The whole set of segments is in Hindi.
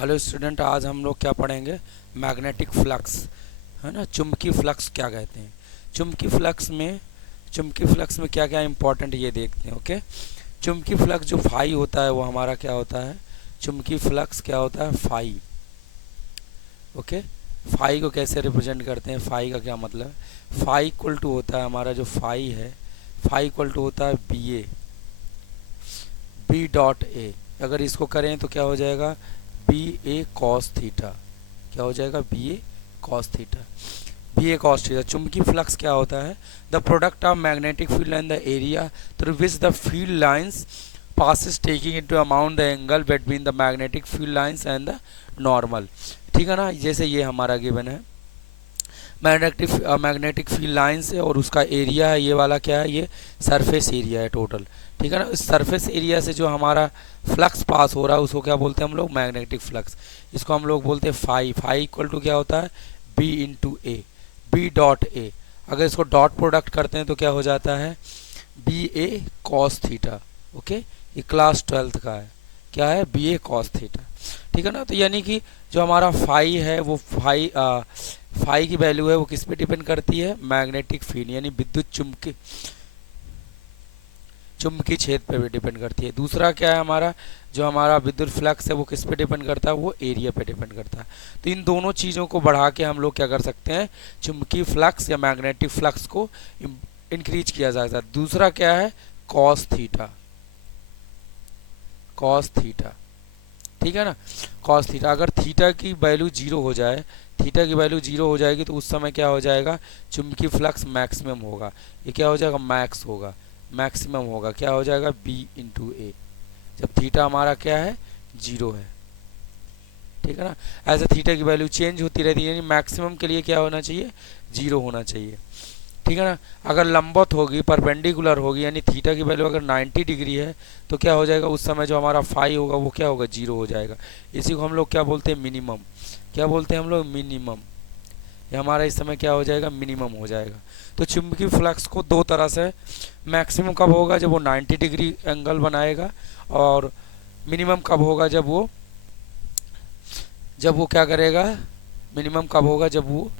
हेलो स्टूडेंट, आज हम लोग क्या पढ़ेंगे? मैग्नेटिक फ्लक्स, है ना। चुंबकीय फ्लक्स क्या कहते हैं? चुंबकीय फ्लक्स में क्या क्या इंपॉर्टेंट ये देखते हैं। ओके, चुंबकीय फ्लक्स जो फाई होता है वो हमारा क्या होता है? चुंबकीय फ्लक्स क्या होता है? फाई। ओके, फाई को कैसे रिप्रेजेंट करते हैं? फाई का क्या मतलब है? फाई इक्वल टू होता है हमारा जो फाई है, फाई इक्वल टू होता है बी डॉट ए। अगर इसको करें तो क्या हो जाएगा? B A cos theta. क्या हो जाएगा? B A cos theta. B A cos theta. चुंबकीय फ्लक्स क्या होता है? The product of magnetic field and the area through which the field lines passes taking into account the angle between the magnetic field lines and the normal। ठीक है ना। जैसे ये हमारा गिवन है, मैग्नेटिक फील्ड लाइंस है और उसका एरिया है, ये वाला क्या है? ये सरफेस एरिया है टोटल। ठीक है ना। इस सरफेस एरिया से जो हमारा फ्लक्स पास हो रहा है उसको क्या बोलते हैं हम लोग? Magnetic flux. इसको हम लोग बोलते हैं फाई। फाई इक्वल टू क्या होता है? B into A, B dot A. अगर इसको डॉट प्रोडक्ट करते हैं तो क्या हो जाता है? B A cos theta. Okay, ये क्लास 12th का है। क्या है? B A cos theta. ठीक है ना। तो यानी कि जो हमारा फाई है वो फाई की वैल्यू है वो किस पे डिपेंड करती है? मैग्नेटिक फील्ड यानी विद्युत चुंबकीय क्षेत्र पे भी डिपेंड करती है। दूसरा क्या है हमारा? जो हमारा विद्युत फ्लक्स है वो किस पे डिपेंड करता है? वो एरिया पे डिपेंड करता है। तो इन दोनों चीज़ों को बढ़ा के हम लोग क्या कर सकते हैं? चुंबकीय फ्लक्स या मैग्नेटिक फ्लक्स को इंक्रीज किया जा सकता है। दूसरा क्या है? Cos theta. कॉस थीटा, ठीक है ना। कॉस थीटा, अगर थीटा की वैल्यू जीरो हो जाए, थीटा की वैल्यू जीरो हो जाएगी तो उस समय क्या हो जाएगा? चुंबकीय फ्लक्स मैक्सिमम होगा। ये क्या हो जाएगा? मैक्स होगा, मैक्सिमम होगा। क्या हो जाएगा? बी इंटू ए, जब थीटा हमारा क्या है? जीरो है। ठीक है ना। ऐसे थीटा की वैल्यू चेंज होती रहती है, यानी मैक्सिमम के लिए क्या होना चाहिए? जीरो होना चाहिए। ठीक है ना। अगर लंबवत होगी, परपेंडिकुलर होगी, यानी थीटा की वैल्यू अगर 90 डिग्री है तो क्या हो जाएगा? उस समय जो हमारा फाई होगा वो क्या होगा? जीरो हो जाएगा। इसी को हम लोग क्या बोलते हैं? मिनिमम। क्या बोलते हैं हम लोग? मिनिमम। ये हमारा इस समय क्या हो जाएगा? मिनिमम हो जाएगा। तो चुंबकीय फ्लक्स को दो तरह से, मैक्सिमम कब होगा? जब वो 90 डिग्री एंगल बनाएगा, और मिनिमम कब होगा? जब वो क्या करेगा? मिनिमम कब होगा? जब वो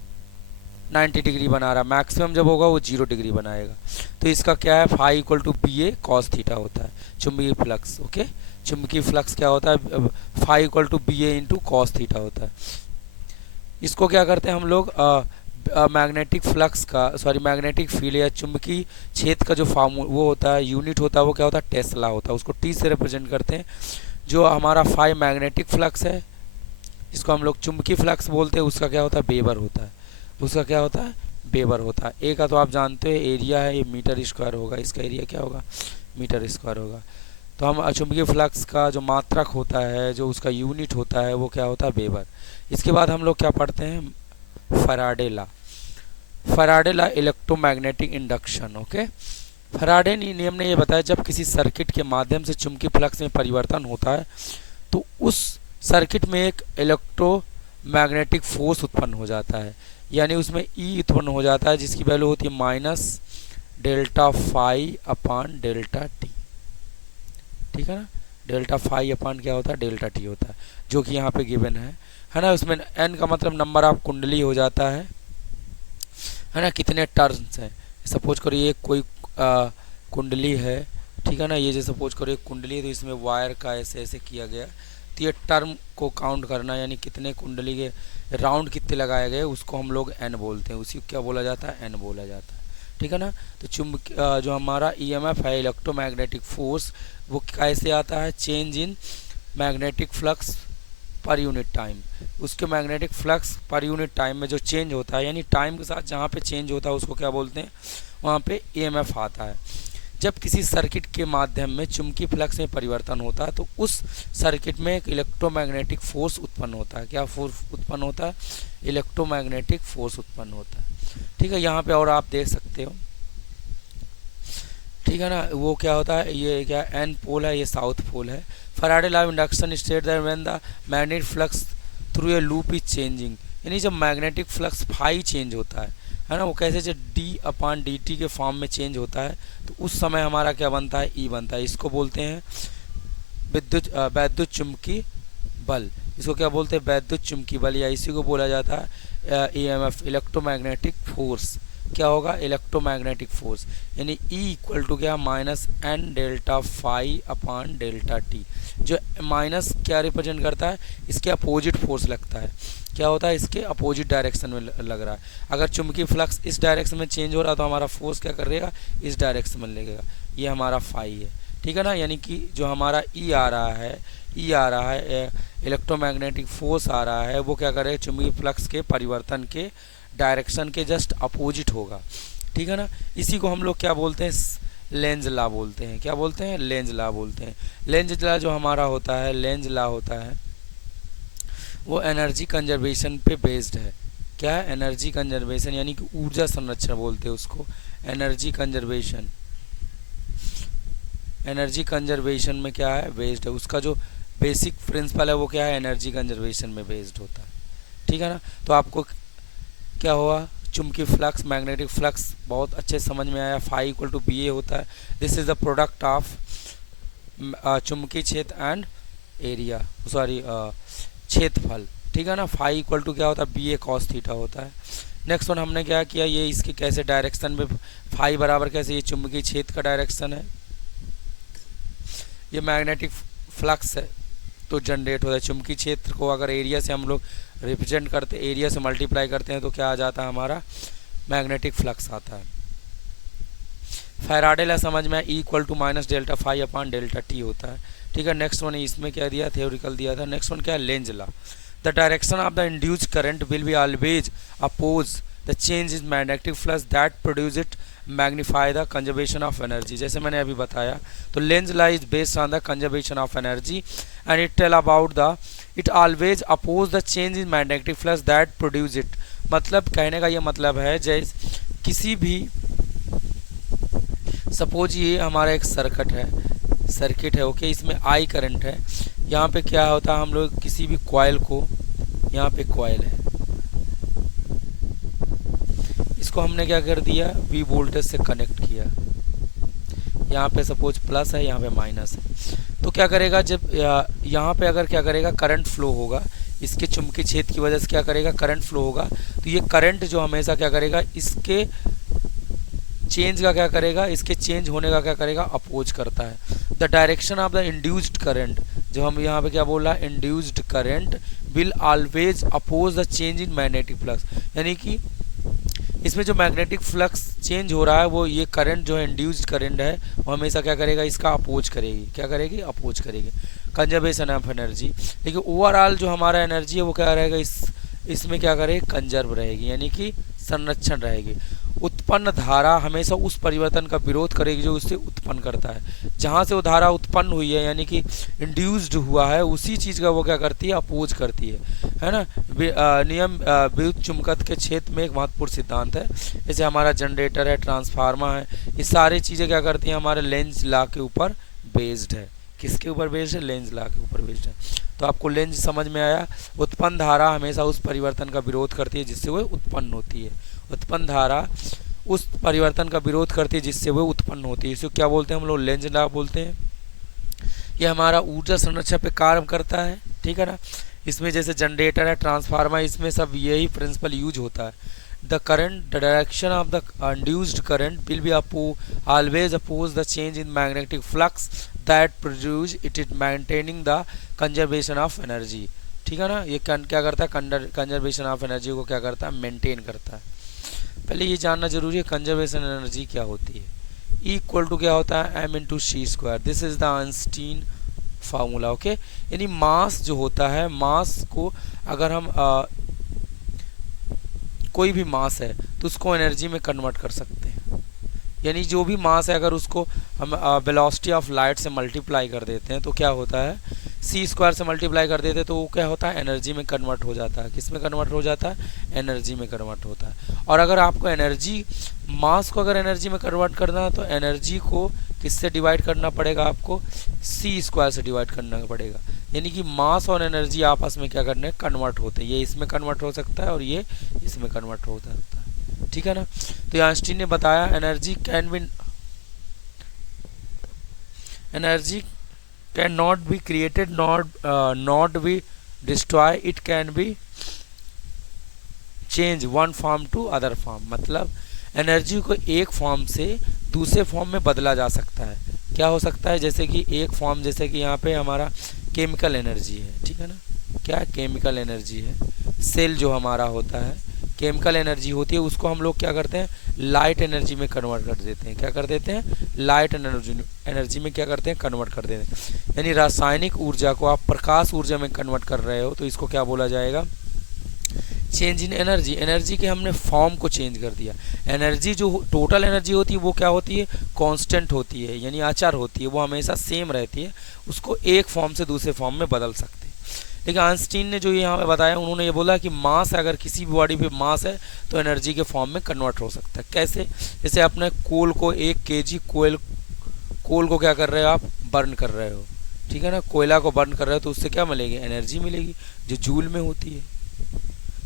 90 डिग्री बना रहा। मैक्सिमम जब होगा वो 0 डिग्री बनाएगा। तो इसका क्या है? Phi equal to B A cos theta होता है चुंबकीय फ्लक्स। ओके, चुंबकीय फ्लक्स क्या होता है? Phi equal to B A into cos theta होता है। इसको क्या करते हैं हम लोग? मैग्नेटिक फ्लक्स का, सॉरी, मैग्नेटिक फील्ड या चुंबकीय क्षेत्र का जो फॉर्म वो होता है, यूनिट होता है, वो क्या होता है? टेस्ला होता है। उसको टी से रिप्रेजेंट करते हैं। जो हमारा फाई मैग्नेटिक फ्लक्स है, जिसको हम लोग चुंबकीय फ्लक्स बोलते हैं, उसका क्या होता है? वेबर होता है। उसका क्या होता है? वेबर होता है। ए का तो आप जानते हैं एरिया है, ये मीटर स्क्वायर होगा। इसका एरिया क्या होगा? मीटर स्क्वायर होगा। तो हम चुंबकीय फ्लक्स का जो मात्रक होता है, जो उसका यूनिट होता है, वो क्या होता है? वेबर। इसके बाद हम लोग क्या पढ़ते हैं? Faraday law. Faraday law, electromagnetic induction. Okay, Faraday नियम ने ये बताया जब किसी सर्किट के माध्यम से चुंबकीय फ्लक्स में परिवर्तन होता है तो उस सर्किट में एक इलेक्ट्रोमैग्नेटिक फोर्स उत्पन्न हो जाता है, यानी उसमें ई उत्पन्न हो जाता है, जिसकी वैल्यू होती है minus delta phi upon delta T. ठीक है ना। डेल्टा फाई अपान क्या होता है? डेल्टा टी होता है, जो कि यहाँ पे गिवन है ना। उसमें एन का मतलब नंबर ऑफ कुंडली हो जाता है ना, कितने टर्न्स हैं। सपोज करो ये कोई कुंडली है, ठीक है ना। ये जो सपोज करो एक कुंडली है, तो इसमें वायर का ऐसे ऐसे किया गया, तो ये टर्म को काउंट करना, यानी कितने कुंडली के राउंड कितने लगाए गए, उसको हम लोग एन बोलते हैं। उसी को क्या बोला जाता है? एन बोला जाता है। ठीक है ना। तो जो हमारा ईएमएफ है, इलेक्ट्रोमैग्नेटिक फोर्स, वो कैसे आता है? Change in magnetic flux per unit time. उसके magnetic flux per unit time में जो चेंज होता है, यानी टाइम के साथ जहाँ पे चेंज होता है उसको क्या बोलते हैं? वहाँ पे ईएमएफ आता है। जब किसी सर्किट के माध्यम में चुंबकीय फ्लक्स में परिवर्तन होता है तो उस सर्किट में एक इलेक्ट्रोमैग्नेटिक फोर्स उत्पन्न होता है। क्या फोर्स उत्पन्न होता है? इलेक्ट्रोमैग्नेटिक फोर्स उत्पन्न होता है। ठीक है, यहाँ पे और आप देख सकते हो। ठीक है ना। वो क्या होता है? ये क्या एन पोल है, ये साउथ पोल है। Faraday law of induction state that when the magnetic flux through a loop is changing, यानी जब मैग्नेटिक फ्लक्स फाई चेंज होता है ना, वो कैसे? जब डी अपान डी टी के फॉर्म में चेंज होता है तो उस समय हमारा क्या बनता है? ई बनता है। इसको बोलते हैं वैद्युत चुंबकीय बल। इसको क्या बोलते हैं, वैद्युत चुंबकीय बल, या इसी को बोला जाता है ईएमएफ, इलेक्ट्रोमैग्नेटिक फोर्स। क्या होगा, इलेक्ट्रोमैग्नेटिक फोर्स, यानी E इक्वल टू क्या, minus N delta phi upon delta T. जो माइनस क्या रिप्रेजेंट करता है, इसके अपोजिट फोर्स लगता है, क्या होता है, इसके अपोजिट डायरेक्शन में लग रहा है। अगर चुंबकीय फ्लक्स इस डायरेक्शन में चेंज हो रहा है तो हमारा फोर्स क्या करेगा, इस डायरेक्शन में लगेगा, ये हमारा फाई है, ठीक है ना। यानी कि जो हमारा ई आ रहा है इलेक्ट्रोमैग्नेटिक फोर्स आ रहा है, वो क्या करेगा, चुंबकीय फ्लक्स के परिवर्तन के डायरेक्शन के जस्ट अपोजिट होगा, ठीक है ना। इसी को हम लोग क्या बोलते हैं, लेंज लॉ बोलते हैं। क्या बोलते हैं, लेंज लॉ बोलते हैं। लेंज लॉ जो हमारा होता है, लेंज लॉ होता है वो एनर्जी कंजर्वेशन पे बेस्ड है। क्या है, एनर्जी कंजर्वेशन, यानी कि ऊर्जा संरक्षण बोलते हैं उसको, एनर्जी कंजर्वेशन। एनर्जी कंजर्वेशन में क्या है, बेस्ड है, उसका जो बेसिक प्रिंसिपल है वो क्या है, एनर्जी कंजर्वेशन में बेस्ड होता है, ठीक है ना। तो आपको क्या हुआ, चुंबकीय फ्लक्स, मैग्नेटिक फ्लक्स बहुत अच्छे समझ में आया। फाई इक्वल टू बी ए होता है, this is the product of चुंबकीय क्षेत्र एंड एरिया, सॉरी क्षेत्रफल, ठीक है ना। फाई इक्वल टू क्या होता है, बी ए कॉस थीटा होता है। नेक्स्ट वन हमने क्या किया, ये इसके कैसे डायरेक्शन में, फाई बराबर कैसे, ये चुंबकीय क्षेत्र का डायरेक्शन है, ये मैग्नेटिक फ्लक्स है तो जनरेट होता है। चुंबकीय क्षेत्र को अगर एरिया से हम लोग रिप्रेजेंट करते, एरिया से मल्टीप्लाई करते हैं तो क्या आ जाता है, हमारा मैग्नेटिक फ्लक्स आता है। फैराडे लॉ समझ में, E equal to minus delta phi upon delta T होता है, ठीक है। नेक्स्ट वन इसमें क्या दिया, थ्योरिकल दिया था। नेक्स्ट वन क्या है, Lenz law, the direction of the induced current will be always oppose the change is magnetic flux that produce it magnify the conservation of energy. जैसे मैंने अभी बताया, तो Lenz law is based on the conservation of energy and it tell about the it always oppose the change in magnetic flux that produce it. मतलब कहने का ये मतलब है, जैसे किसी भी, सपोज ये हमारा एक सर्किट है ओके, इसमें आई करंट है, यहाँ पे क्या होता है, हम लोग किसी भी कॉइल को, यहाँ पे कॉइल है, इसको हमने क्या कर दिया, वी वोल्टेज से कनेक्ट किया, यहाँ पे सपोज प्लस है, यहाँ पे माइनस है, तो क्या करेगा, जब यहाँ पे अगर क्या करेगा, करंट फ्लो होगा, इसके चुंबकीय क्षेत्र की वजह से क्या करेगा, करंट फ्लो होगा, तो ये करंट जो हमेशा क्या करेगा, इसके चेंज का क्या करेगा, इसके चेंज होने का क्या करेगा, अपोज करता है। The direction of the induced current, जो हम यहाँ पे क्या बोल रहा है, induced current will always oppose the change in magnetic flux, यानी कि इसमें जो मैग्नेटिक फ्लक्स चेंज हो रहा है, वो ये करंट जो है, इंड्यूस्ड करंट है, वो हमेशा क्या करेगा, इसका अपोज करेगी, क्या करेगी, अपोज करेगी, कंजर्वेशन ऑफ एनर्जी। लेकिन ओवरऑल जो हमारा एनर्जी है वो क्या रहेगा, इसमें क्या करेगी, कंजर्व रहेगी, यानी कि संरक्षण रहेगी। उत्पन्न धारा हमेशा उस परिवर्तन का विरोध करेगी जो उससे उत्पन्न करता है, जहाँ से वो धारा उत्पन्न हुई है, यानी कि इंड्यूस्ड हुआ है, उसी चीज़ का वो क्या करती है, अपोज करती है ना। नियम विद्युत चुंबकत्व के क्षेत्र में एक महत्वपूर्ण सिद्धांत है, जैसे हमारा जनरेटर है, ट्रांसफार्मर है, ये सारी चीज़ें क्या करती हैं, हमारे लेंज लॉ के ऊपर बेस्ड है। किसके ऊपर बेस्ड है, लेंज लॉ के ऊपर बेस्ड है। तो आपको लेंज समझ में आया, उत्पन्न धारा हमेशा उस परिवर्तन का विरोध करती है जिससे वो उत्पन्न होती है, उत्पन्न धारा उस परिवर्तन का विरोध करती है जिससे वो उत्पन्न होती है, इसको क्या बोलते हैं हम लोग, लेंज लॉ बोलते हैं। ये हमारा ऊर्जा संरक्षण पे कार्य करता है, ठीक है ना। इसमें जैसे जनरेटर है, ट्रांसफार्मर, इसमें सब यही प्रिंसिपल यूज होता है। The current, the direction of the induced current will be always oppose the change in magnetic flux that produce it is maintaining the conservation of energy, ठीक है ना। ये क्या करता है, कंजर्वेशन ऑफ एनर्जी को क्या करता है, मेंटेन करता है। पहले ये जानना जरूरी है, कंजर्वेशन एनर्जी क्या होती है। E इक्वल टू क्या होता है, m into C square, this is the Einstein formula, okay. यानी मास जो होता है, मास को अगर हम कोई भी मास है तो उसको एनर्जी में कन्वर्ट कर सकते हैं, यानी जो भी मास है अगर उसको हम वेलोसिटी ऑफ लाइट से मल्टीप्लाई कर देते हैं तो क्या होता है, सी स्क्वायर से मल्टीप्लाई कर देते हैं तो वो क्या होता है, एनर्जी में कन्वर्ट हो जाता है। किस में कन्वर्ट हो जाता है, एनर्जी में कन्वर्ट होता है। और अगर आपको एनर्जी, मास को अगर एनर्जी में कन्वर्ट करना है तो एनर्जी को किससे डिवाइड करना पड़ेगा, आपको सी स्क्वायर से डिवाइड करना पड़ेगा। यानी कि मास और एनर्जी आपस में क्या करने, कन्वर्ट होते हैं, ये इसमें कन्वर्ट हो सकता है और ये इसमें कन्वर्ट हो सकता है, ठीक है ना। तो आइंस्टीन ने बताया energy can not be created, not be destroy it can be change one form to other form, मतलब एनर्जी को एक फॉर्म से दूसरे फॉर्म में बदला जा सकता है। क्या हो सकता है, जैसे कि एक फॉर्म, जैसे कि यहाँ पे हमारा केमिकल एनर्जी है, ठीक है ना, क्या केमिकल एनर्जी है, सेल जो हमारा होता है केमिकल एनर्जी होती है, उसको हम लोग क्या करते हैं लाइट एनर्जी में कन्वर्ट कर देते हैं। क्या कर देते हैं, लाइट एनर्जी में क्या करते हैं, कन्वर्ट कर देते हैं। यानी रासायनिक ऊर्जा को आप प्रकाश ऊर्जा में कन्वर्ट कर रहे हो, तो इसको क्या बोला जाएगा, चेंज इन एनर्जी। एनर्जी के हमने फॉर्म को चेंज कर दिया। एनर्जी जो टोटल एनर्जी होती है वो क्या होती है, कांस्टेंट होती है, यानी अचर होती है, वो हमेशा सेम रहती है, उसको एक फॉर्म से दूसरे फॉर्म में बदल सकते हैं। लेकिन आइंस्टीन ने जो यहाँ पे बताया, उन्होंने ये बोला कि मास, अगर किसी भी बॉडी पे मास है तो एनर्जी के फॉर्म में कन्वर्ट हो सकता है। कैसे, जैसे आपने कोल को 1 kg कोल को क्या कर रहे हो आप, बर्न कर रहे हो, ठीक है ना, कोयला को बर्न कर रहे हो, तो उससे क्या मिलेगी, एनर्जी मिलेगी जो जूल में होती है।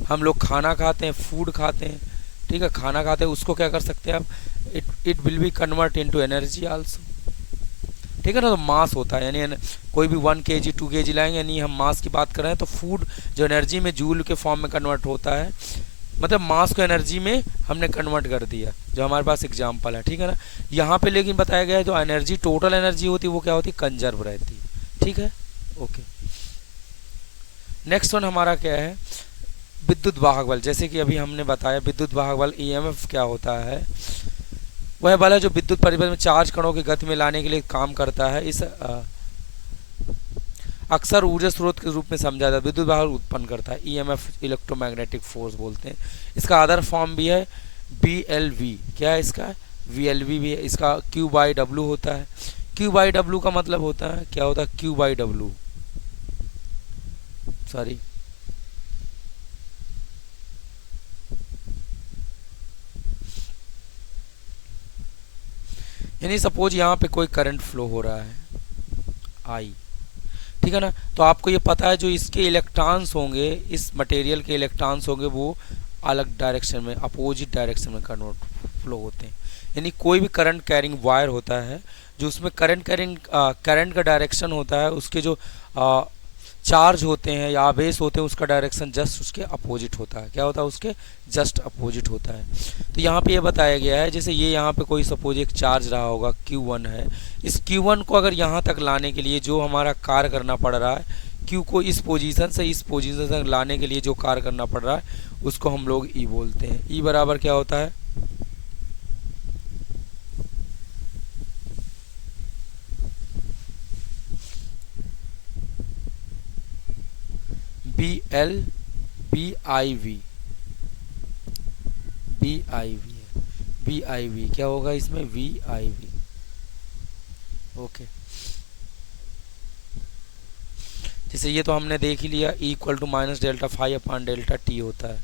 हम लोग खाना खाते हैं, फूड खाते हैं, ठीक है, खाना खाते हैं, उसको क्या कर सकते हैं आप, it will be convert into energy also, ठीक है ना। तो मास होता है, यानी कोई भी 1 kg 2 kg लाएंगे, यानी हम मास की बात कर रहे हैं, तो फूड जो एनर्जी में जूल के फॉर्म में कन्वर्ट होता है, मतलब मास को एनर्जी में हमने कन्वर्ट कर दिया, जो हमारे पास एग्जाम्पल है, ठीक है ना। यहाँ पे लेकिन बताया गया है जो एनर्जी टोटल एनर्जी होती है वो क्या होती है, कंजर्व रहती है, ठीक है, ओके। नेक्स्ट वन हमारा क्या है, विद्युत वाहक बल। जैसे कि अभी हमने बताया विद्युत वाहक बल ईएमएफ क्या होता है, वह बल है जो विद्युत परिपथ में चार्ज कणों की गति में लाने के लिए काम करता है। इस अक्सर ऊर्जा स्रोत के रूप में समझा जाता है, विद्युत वाहक उत्पन्न करता है, ईएमएफ इलेक्ट्रोमैग्नेटिक फोर्स बोलते हैं। इसका अदर फॉर्म भी है बीएलवी, क्या है इसका, वीएलवी भी है, इसका क्यू बाई डब्ल्यू होता है। क्यू बाई डब्ल्यू का मतलब होता है, क्या होता है, क्यू बाई डब्ल्यू, सॉरी यानी सपोज यहाँ पे कोई करंट फ्लो हो रहा है आई, ठीक है ना, तो आपको ये पता है जो इसके इलेक्ट्रॉन्स होंगे, इस मटेरियल के इलेक्ट्रॉन्स होंगे, वो अलग डायरेक्शन में, अपोजिट डायरेक्शन में कन्वर्ट फ्लो होते हैं। यानी कोई भी करंट कैरिंग वायर होता है, जो उसमें करंट का डायरेक्शन होता है, उसके जो चार्ज होते हैं या आवेश होते हैं, उसका डायरेक्शन जस्ट उसके अपोजिट होता है। क्या होता है, उसके जस्ट अपोजिट होता है। तो यहाँ पे ये बताया गया है, जैसे ये यहाँ पे कोई सपोज एक चार्ज रहा होगा Q1 है, इस Q1 को अगर यहाँ तक लाने के लिए जो हमारा कार्य करना पड़ रहा है, Q को इस पोजीशन से इस पोजीशन तक लाने के लिए जो कार्य करना पड़ रहा है, उसको हम लोग E बोलते हैं। E बराबर क्या होता है, BI VIV क्या होगा इसमें, VIV, ओके। जैसे ये तो हमने देख ही लिया, E equal to minus delta phi upon delta T होता है,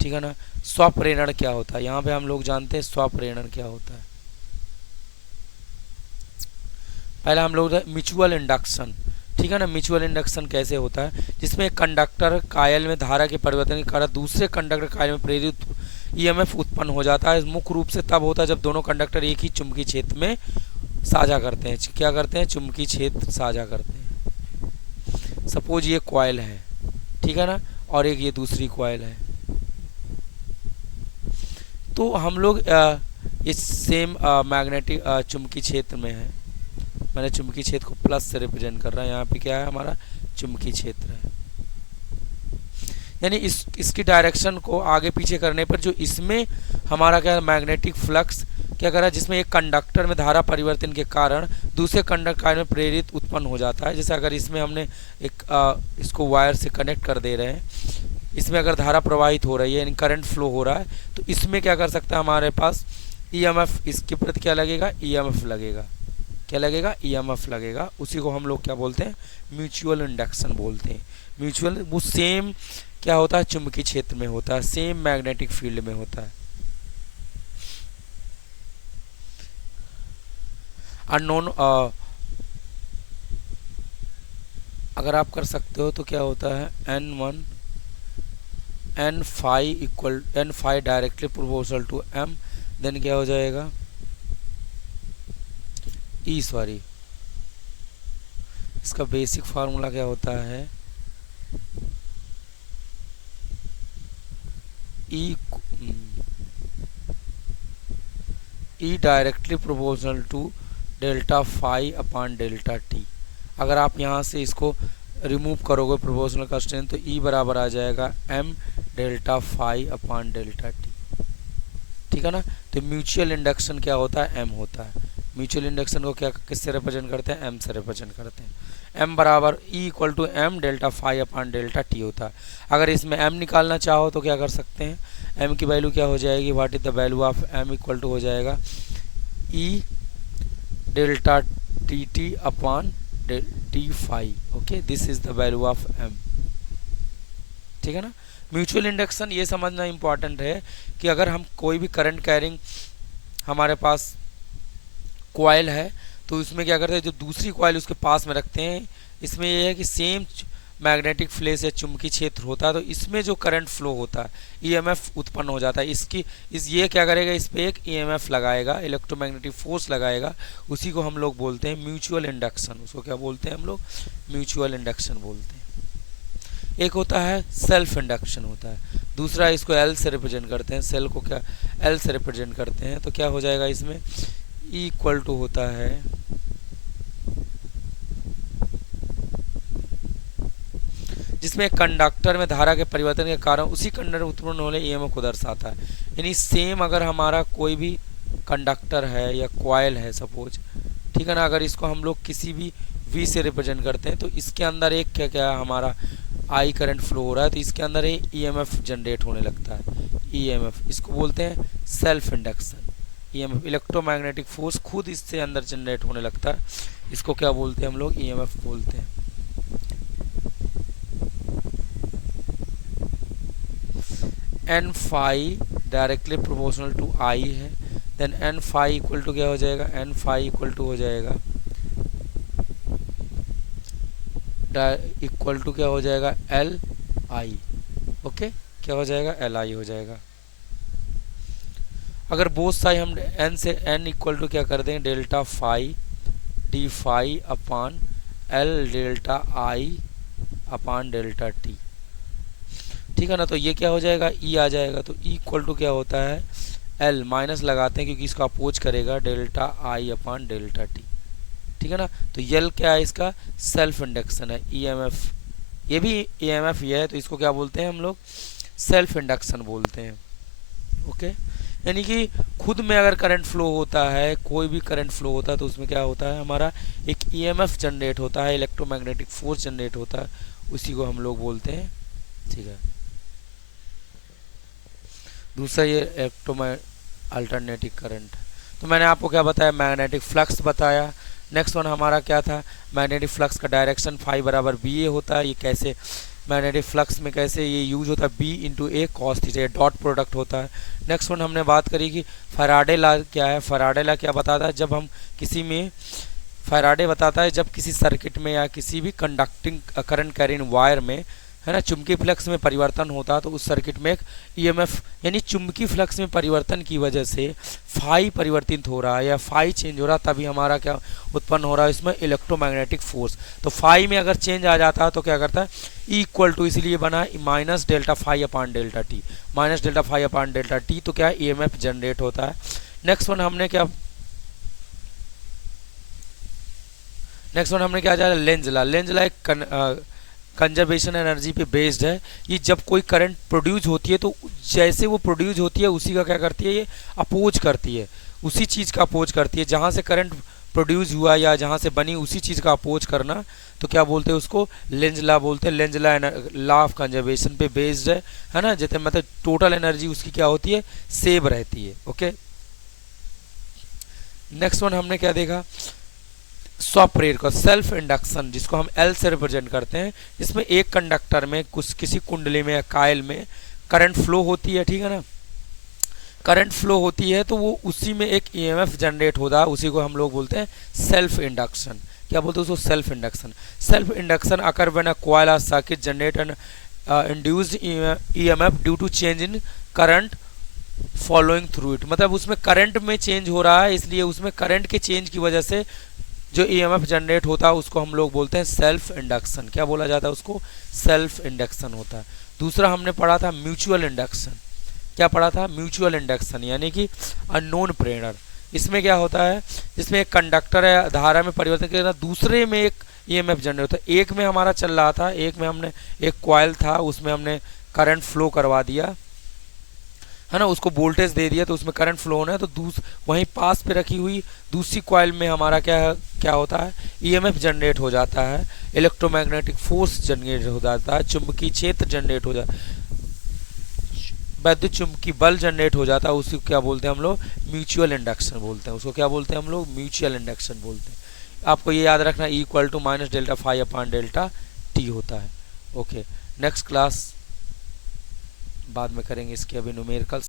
ठीक है ना। स्वप्रेरण क्या होता है, यहाँ पे हम लोग जानते हैं स्वप्रेरण क्या होता है। पहले हम लोग म्यूचुअल इंडक्शन, ठीक है ना। म्यूचुअल इंडक्शन कैसे होता है, जिसमें एक कंडक्टर कायल में धारा के परिवर्तन के कारण दूसरे कंडक्टर कायल में प्रेरित ईएमएफ उत्पन्न हो जाता है। मुख्य रूप से तब होता है जब दोनों कंडक्टर एक ही चुंबकीय क्षेत्र में साझा करते हैं। क्या करते हैं, चुंबकीय क्षेत्र साझा करते हैं। सपोज ये कॉइल है, ठीक है ना, और एक ये दूसरी कॉइल है, तो हम लोग इस सेम मैग्नेटिक चुंबकीय क्षेत्र में है। मैंने चुंबकीय क्षेत्र को प्लस से रिप्रेजेंट कर रहा है, यहाँ पे क्या है, हमारा चुंबकीय क्षेत्र है। यानी इसकी डायरेक्शन को आगे पीछे करने पर जो इसमें हमारा क्या मैग्नेटिक फ्लक्स क्या कर रहा है, जिसमें एक कंडक्टर में धारा परिवर्तन के कारण दूसरे कंडक्टर में प्रेरित उत्पन्न हो जाता है। जैसे अगर इसमें हमने एक इसको वायर से कनेक्ट कर दे रहे हैं, इसमें अगर धारा प्रवाहित हो रही है, यानी करंट फ्लो हो रहा है, तो इसमें क्या कर सकता है, हमारे पास ईएमएफ, इसके प्रति क्या लगेगा, ईएमएफ लगेगा। क्या लगेगा, ईएमएफ लगेगा। उसी को हम लोग क्या बोलते हैं, म्यूचुअल इंडक्शन बोलते हैं। म्यूचुअल वो सेम क्या होता है, चुंबकीय क्षेत्र में होता है, सेम मैग्नेटिक फील्ड में होता है। अननोन अगर आप कर सकते हो तो क्या होता है, N1 N phi directly proportional to M, then क्या हो जाएगा, इसका बेसिक फार्मूला क्या होता है, E directly proportional to delta phi upon delta T. अगर आप यहाँ से इसको रिमूव करोगे प्रोपोर्शनल कंस्ट्रेंट तो ई बराबर आ जाएगा M delta phi upon delta T, ठीक है ना। तो म्यूचुअल इंडक्शन क्या होता है, एम होता है। म्यूचुअल इंडक्शन को क्या किससे रिप्रेजेंट करते हैं, एम से रिप्रेजेंट करते हैं। एम बराबर E equal to M delta phi upon delta T होता है। अगर इसमें एम निकालना चाहो तो क्या कर सकते हैं, एम की वैल्यू क्या हो जाएगी, what is the value of M equal to हो जाएगा E delta T T upon T phi. Okay, this is the value of M, ठीक है ना। म्यूचुअल इंडक्शन ये समझना इंपॉर्टेंट है कि अगर हम कोई भी करंट कैरिंग हमारे पास कॉइल है तो उसमें क्या करते हैं, जो दूसरी कॉइल उसके पास में रखते हैं, इसमें ये है कि सेम मैग्नेटिक फ्लेस या चुंबकीय क्षेत्र होता है, तो इसमें जो करंट फ्लो होता है ईएमएफ उत्पन्न हो जाता है। ये क्या करेगा, इस पर एक ईएमएफ लगाएगा, इलेक्ट्रोमैग्नेटिक फोर्स लगाएगा, उसी को हम लोग बोलते हैं म्यूचुअल इंडक्शन। उसको क्या बोलते हैं हम लोग, म्यूचुअल इंडक्शन बोलते हैं। एक होता है सेल्फ इंडक्शन होता है, दूसरा इसको एल से रिप्रेजेंट करते हैं, सेल को क्या एल से रिप्रेजेंट करते हैं। तो क्या हो जाएगा इसमें, ई इक्वल टू होता है जिसमें कंडक्टर में धारा के परिवर्तन के कारण उसी कंडक्टर उत्पन्न होने ईएमएफ को दर्शाता है। यानी सेम अगर हमारा कोई भी कंडक्टर है या कॉइल है सपोज, ठीक है ना, अगर इसको हम लोग किसी भी वी से रिप्रेजेंट करते हैं तो इसके अंदर एक क्या क्या हमारा आई करंट फ्लो हो रहा है, तो इसके अंदर एक ईएमएफ जनरेट होने लगता है। ईएमएफ इसको बोलते हैं self induction. EMF electromagnetic force खुद इससे अंदर जनरेट होने लगता है, इसको क्या बोलते हैं हम लोग, ईएमएफ बोलते हैं। N phi directly proportional to I है, then N phi equal to क्या हो जाएगा, एन फाई इक्वल टू हो जाएगा इक्वल टू क्या हो जाएगा, एल आई। ओके, क्या हो जाएगा, एल आई हो जाएगा। अगर बोथ साइड हम एन से एन इक्वल टू क्या कर दें, delta phi D phi upon L delta I upon delta T, ठीक है ना। तो ये क्या हो जाएगा, ई आ जाएगा। तो ई इक्वल टू क्या होता है, एल माइनस लगाते हैं क्योंकि इसका अपोज करेगा delta I upon delta T, ठीक है ना। तो यल क्या है, इसका सेल्फ इंडक्शन है। ईएमएफ ये भी ईएमएफ ये है, तो इसको क्या बोलते हैं हम लोग, सेल्फ इंडक्शन बोलते हैं। ओके, यानी कि खुद में अगर करंट फ्लो होता है, कोई भी करंट फ्लो होता है, तो उसमें क्या होता है, हमारा एक ईएमएफ जनरेट होता है, इलेक्ट्रोमैग्नेटिक फोर्स जनरेट होता है, उसी को हम लोग बोलते हैं, ठीक है। दूसरा ये अल्टरनेटिव करंट, तो मैंने आपको क्या बताया, मैग्नेटिक फ्लक्स बताया। नेक्स्ट वन हमारा क्या था, मैग्नेटिक फ्लक्स का डायरेक्शन फाई बराबर बी ए होता है। ये कैसे मैग्नेटिक फ्लक्स में कैसे ये यूज होता है, बी इंटू ए कॉस थीटा, डॉट प्रोडक्ट होता है। नेक्स्ट वन हमने बात करी कि फैराडे लॉ क्या है। फैराडे लॉ क्या बताता है, जब हम किसी में फैराडे बताता है जब किसी सर्किट में या किसी भी कंडक्टिंग करंट कैरिंग वायर में, है ना, चुंबकीय फ्लक्स में परिवर्तन होता है, तो उस सर्किट में एक ईएमएफ यानी चुंबकीय फ्लक्स में परिवर्तन की वजह से फाई परिवर्तित हो रहा है या फाई चेंज हो रहा है, तभी हमारा क्या उत्पन्न हो रहा है, इसमें इलेक्ट्रोमैग्नेटिक फोर्स। तो फाई में अगर चेंज आ जाता है तो क्या करता है, ई इक्वल टू इसलिए बना minus delta phi upon delta T, minus delta phi upon delta T, तो क्या है ईएमएफ जनरेट होता है। नेक्स्ट वन हमने क्या जाना, लेंज लॉ। लेंज लॉ एक कंजर्वेशन एनर्जी पे बेस्ड है। ये जब कोई करंट प्रोड्यूस होती है तो जैसे वो प्रोड्यूस होती है उसी का क्या करती है, ये अपोज करती है, उसी चीज़ का अपोज करती है। जहाँ से करंट प्रोड्यूस हुआ या जहाँ से बनी उसी चीज़ का अपोज करना, तो क्या बोलते हैं उसको, लेंज लॉ बोलते हैं। लेंज लॉ ऑफ कंजर्वेशन पे बेस्ड है ना, जैसे मतलब टोटल एनर्जी उसकी क्या होती है, सेव रहती है। ओके, नेक्स्ट वन हमने क्या देखा, स्वैप रेट का सेल्फ इंडक्शन, जिसको हम एल से रिप्रेजेंट करते हैं, जिसमें एक कंडक्टर में कुछ किसी कुंडली में या कायल में करंट फ्लो होती है, ठीक है ना। करंट फ्लो होती है तो वो उसी में एक ईएमएफ जनरेट होता है, उसी को हम लोग बोलते हैं सेल्फ इंडक्शन। क्या बोलते हैं उसको, self induction. Self induction occur when a coil or circuit generate an induced EMF due to change in current following through it, मतलब उसमें करंट में चेंज हो रहा है, इसलिए उसमें करंट के चेंज की वजह से जो ईएमएफ जनरेट होता है उसको हम लोग बोलते हैं सेल्फ इंडक्शन। क्या बोला जाता है उसको, सेल्फ इंडक्शन होता है। दूसरा हमने पढ़ा था म्यूचुअल इंडक्शन। क्या पढ़ा था, म्यूचुअल इंडक्शन यानी कि अननोन प्रेरणा। इसमें क्या होता है, जिसमें एक कंडक्टर है धारा में परिवर्तन किया दूसरे में एक ईएमएफ जनरेट होता है। एक में हमारा चल रहा था, एक में हमने एक कॉइल था उसमें हमने करंट फ्लो करवा दिया है ना, उसको वोल्टेज दे दिया तो उसमें करंट फ्लो होना है, तो वहीं पास पे रखी हुई दूसरी कॉइल में हमारा क्या होता है, ईएमएफ जनरेट हो जाता है, इलेक्ट्रोमैग्नेटिक फोर्स जनरेट हो जाता है, चुंबकीय क्षेत्र जनरेट हो जाता है, वैद्युत चुंबकीय बल जनरेट हो जाता है। उसको क्या बोलते हैं हम लोग, म्यूचुअल इंडक्शन बोलते हैं। उसको क्या बोलते हैं हम लोग, म्यूचुअल इंडक्शन बोलते हैं। आपको ये याद रखना, E equal to minus delta phi upon delta T होता है। ओके, नेक्स्ट क्लास बाद में करेंगे इसके, अभी न्यूमेरिकल्स